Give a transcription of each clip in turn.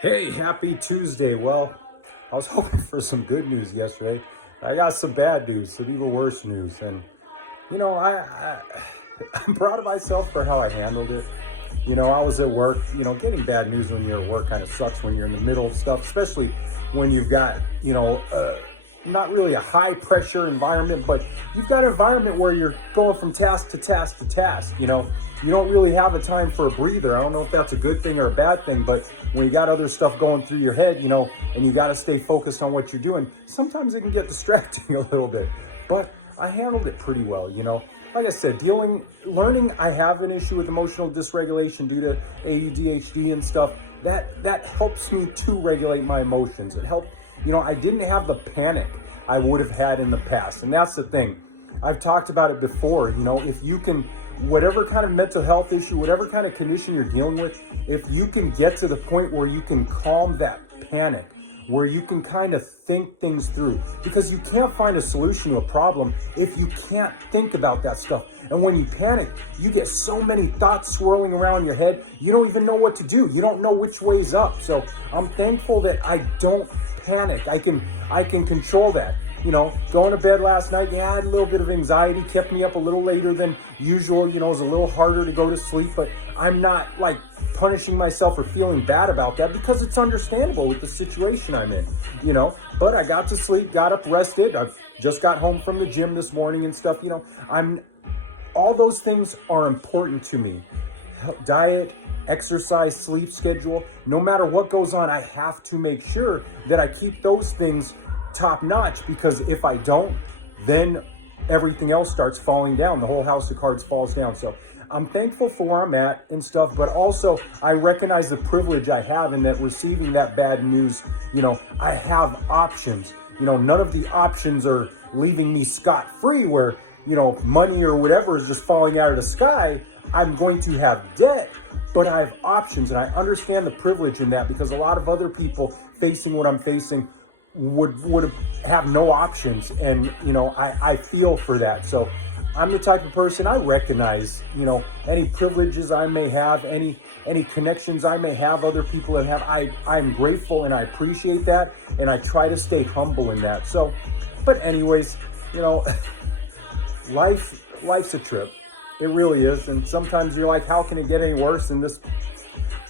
Hey, happy Tuesday. Well, I was hoping for some good news yesterday. I got some bad news, some even worse news. And, you know, I'm proud of myself for how I handled it. I was at work, getting bad news when you're at work kind of sucks when you're in the middle of stuff, especially when you've got, not really a high pressure environment, but you've got an environment where you're going from task to task to task. You don't really have a time for a breather. I don't know if that's a good thing or a bad thing, but when you got other stuff going through your head, and you got to stay focused on what you're doing, sometimes it can get distracting a little bit. But I handled it pretty well. Like I said, learning I have an issue with emotional dysregulation due to ADHD and stuff. That helps me to regulate my emotions. It helped, I didn't have the panic I would have had in the past. And that's the thing. I've talked about it before. If you can, whatever kind of mental health issue, whatever kind of condition you're dealing with, if you can get to the point where you can calm that panic, where you can kind of think things through, because you can't find a solution to a problem if you can't think about that stuff. And when you panic, you get so many thoughts swirling around your head, you don't even know what to do. You don't know which way's up. So I'm thankful that I don't panic. I can control that. Going to bed last night, I had a little bit of anxiety, kept me up a little later than usual. It was a little harder to go to sleep, but I'm not like punishing myself or feeling bad about that because it's understandable with the situation I'm in, But I got to sleep, got up, rested. I've just got home from the gym this morning and stuff. All those things are important to me. Diet, exercise, sleep schedule, no matter what goes on, I have to make sure that I keep those things top notch, because if I don't, then everything else starts falling down. The whole house of cards falls down. So I'm thankful for where I'm at and stuff, but also I recognize the privilege I have in that receiving that bad news. I have options. None of the options are leaving me scot-free where, money or whatever is just falling out of the sky. I'm going to have debt, but I have options, and I understand the privilege in that, because a lot of other people facing what I'm facing would have no options. And I feel for that. So I'm the type of person, I recognize any privileges I may have, any connections I may have, other people that have. I'm grateful and I appreciate that, and I try to stay humble in that. So, but anyways, life's a trip. It really is. And sometimes you're like, how can it get any worse? And this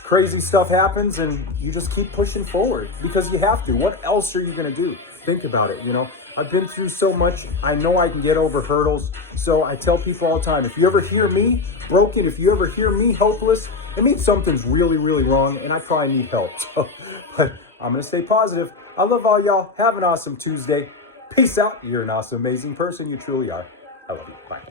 crazy stuff happens, and you just keep pushing forward because you have to. What else are you going to do? Think about it. I've been through so much. I know I can get over hurdles. So I tell people all the time, if you ever hear me broken, if you ever hear me hopeless, it means something's really, really wrong, and I probably need help. So, but I'm going to stay positive. I love all y'all. Have an awesome Tuesday. Peace out. You're an awesome, amazing person. You truly are. I love you. Bye.